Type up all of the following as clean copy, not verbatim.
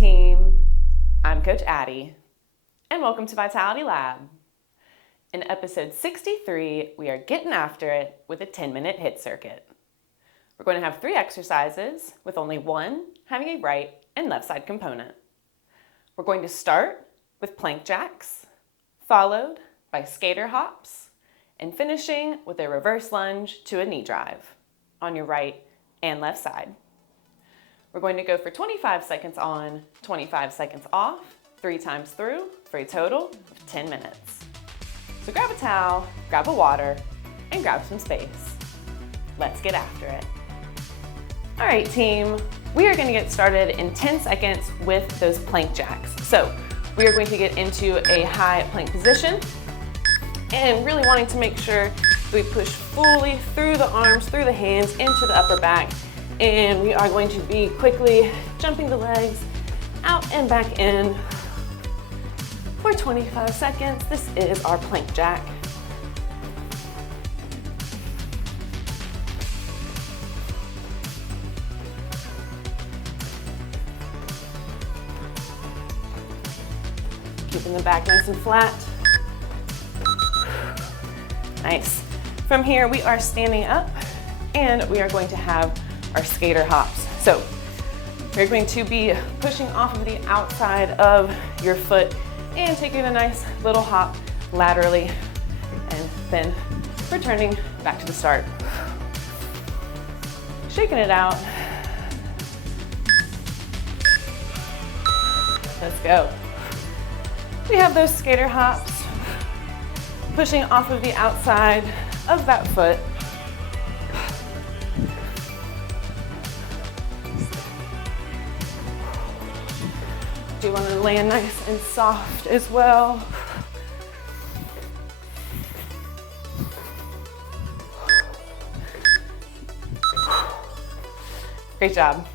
team, I'm Coach Addie, and welcome to Vitality Lab. In episode 63, we are getting after it with a 10-minute HIIT circuit. We're going to have 3 exercises with only one having a right and left side component. We're going to start with plank jacks, followed by skater hops, and finishing with a reverse lunge to a knee drive on your right and left side. We're going to go for 25 seconds on, 25 seconds off, 3 times through for a total of 10 minutes. So grab a towel, grab a water, and grab some space. Let's get after it. All right, team, we are going to get started in 10 seconds with those plank jacks. So we are going to get into a high plank position and really wanting to make sure that we push fully through the arms, through the hands, into the upper back. And we are going to be quickly jumping the legs out and back in for 25 seconds. This is our plank jack. Keeping the back nice and flat. Nice. From here, we are standing up and we are going to have our skater hops. So you're going to be pushing off of the outside of your foot and taking a nice little hop laterally and then returning back to the start. Shaking it out. Let's go. We have those skater hops, pushing off of the outside of that foot. You want to land nice and soft as well. Great job.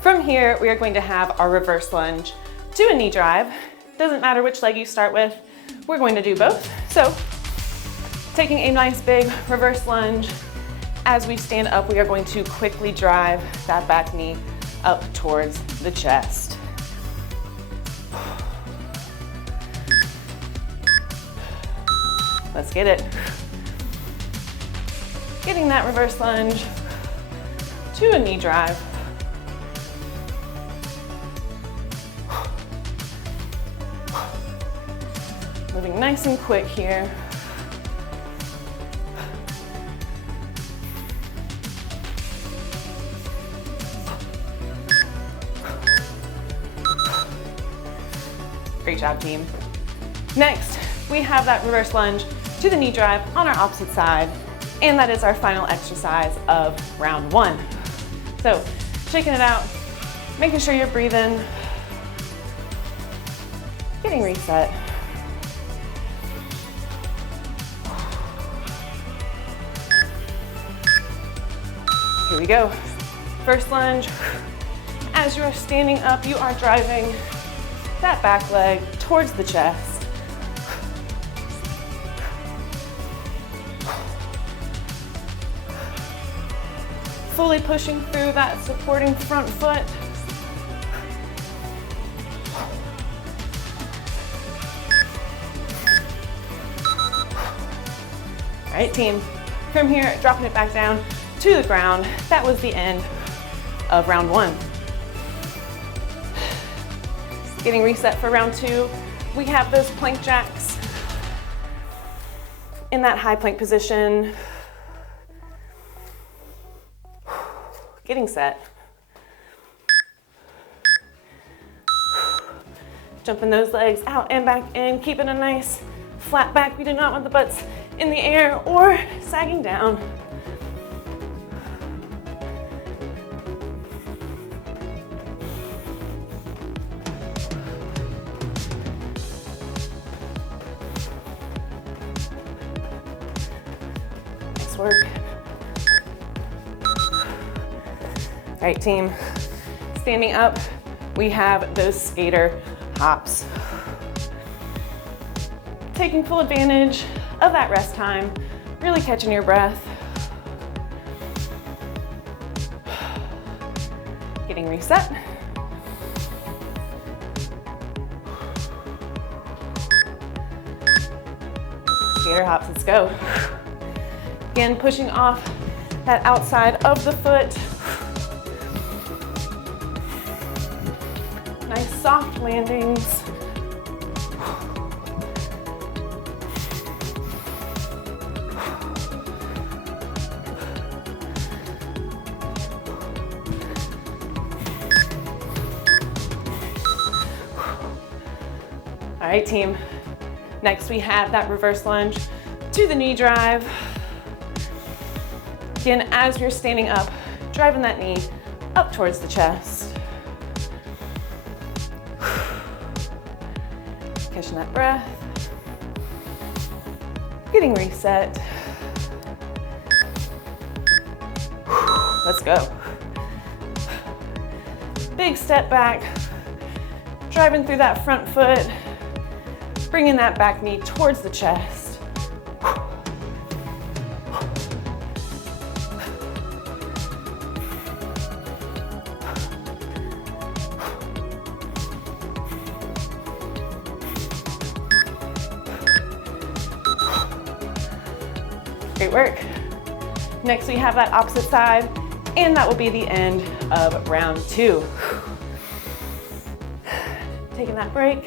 From here, we are going to have our reverse lunge to a knee drive. Doesn't matter which leg you start with, we're going to do both. So, taking a nice big reverse lunge, as we stand up, we are going to quickly drive that back knee up towards the chest. Let's get it. Getting that reverse lunge to a knee drive. Moving nice and quick here. Great job, team. Next, we have that reverse lunge to the knee drive on our opposite side, and that is our final exercise of round 1. So, shaking it out, making sure you're breathing, getting reset. Here we go. First lunge. As you are standing up, you are driving that back leg towards the chest. Fully pushing through that supporting front foot. All right, team. From here, dropping it back down to the ground. That was the end of round 1. Getting reset for round 2. We have those plank jacks in that high plank position. Getting set. Jumping those legs out and back in, keeping a nice flat back. We do not want the butts in the air or sagging down. Nice work. All right, team, standing up, we have those skater hops. Taking full advantage of that rest time, really catching your breath. Getting reset. skater hops. Let's go. Again, pushing off that outside of the foot. Nice soft landings. All right, team. Next, we have that reverse lunge to the knee drive. Again, as you're standing up, driving that knee up towards the chest. Catching that breath. Getting reset. Let's go. Big step back, driving through that front foot, bringing that back knee towards the chest. Great work. Next, we have that opposite side, and that will be the end of round 2. Taking that break.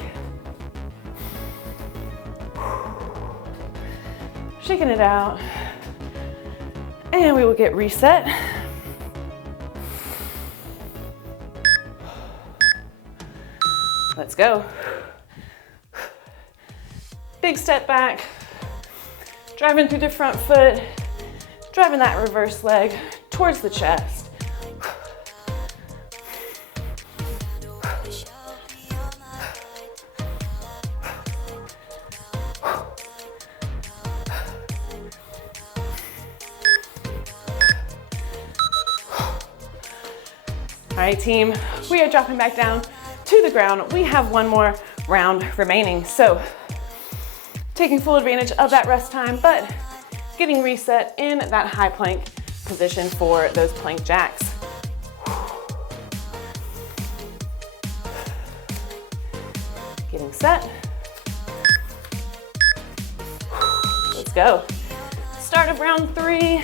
Shaking it out. And we will get reset. Let's go. Big step back. Driving through the front foot, driving that reverse leg towards the chest. All right, team, we are dropping back down to the ground. We have one more round remaining. So taking full advantage of that rest time, but getting reset in that high plank position for those plank jacks. Getting set. Let's go. Start of round 3.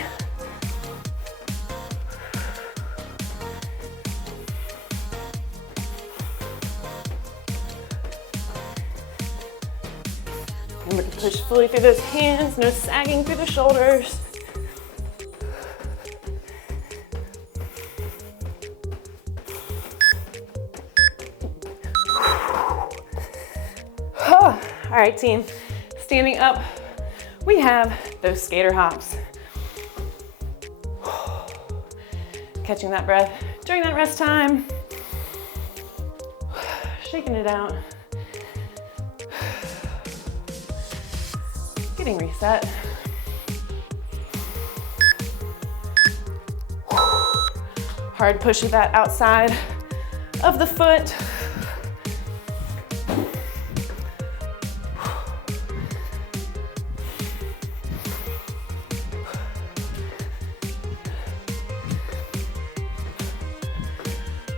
Remember to push fully through those hands, no sagging through the shoulders. All right, team, standing up, we have those skater hops. Catching that breath during that rest time. Shaking it out. Getting reset. Hard push of that outside of the foot.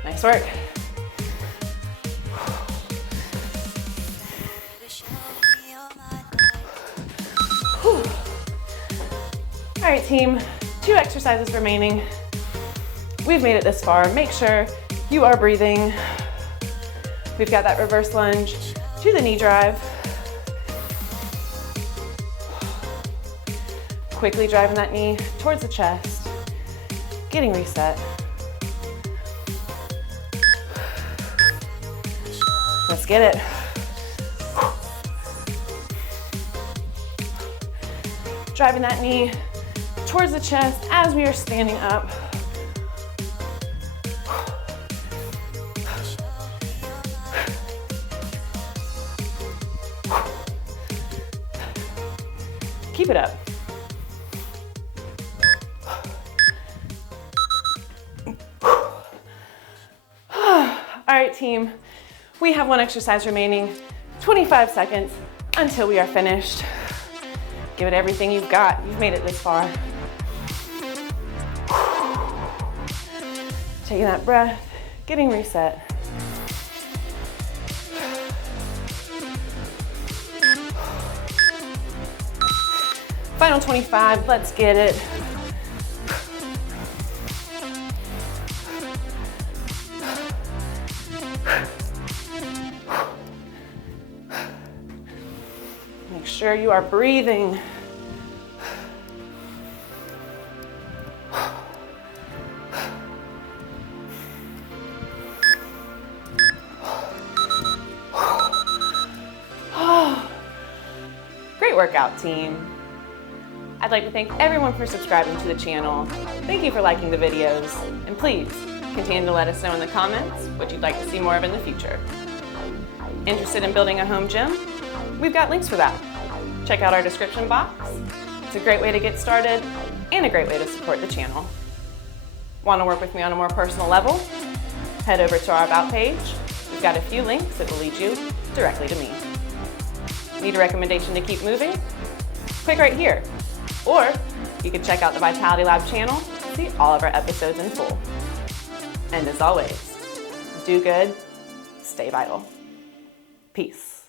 Nice work. All right, team, 2 exercises remaining. We've made it this far. Make sure you are breathing. We've got that reverse lunge to the knee drive. Quickly driving that knee towards the chest. Getting reset. Let's get it. Driving that knee towards the chest as we are standing up. Keep it up. All right, team, we have 1 exercise remaining, 25 seconds until we are finished. Give it everything you've got. You've made it this far. Taking that breath, getting reset. Final 25, let's get it. Make sure you are breathing. Great workout, team. I'd like to thank everyone for subscribing to the channel. Thank you for liking the videos, and please continue to let us know in the comments what you'd like to see more of in the future. Interested in building a home gym? We've got links for that. Check out our description box. It's a great way to get started and a great way to support the channel. Want to work with me on a more personal level? Head over to our About page. We've got a few links that will lead you directly to me. Need a recommendation to keep moving? Click right here. Or you can check out the Vitality Lab channel to see all of our episodes in full. And as always, do good, stay vital. Peace.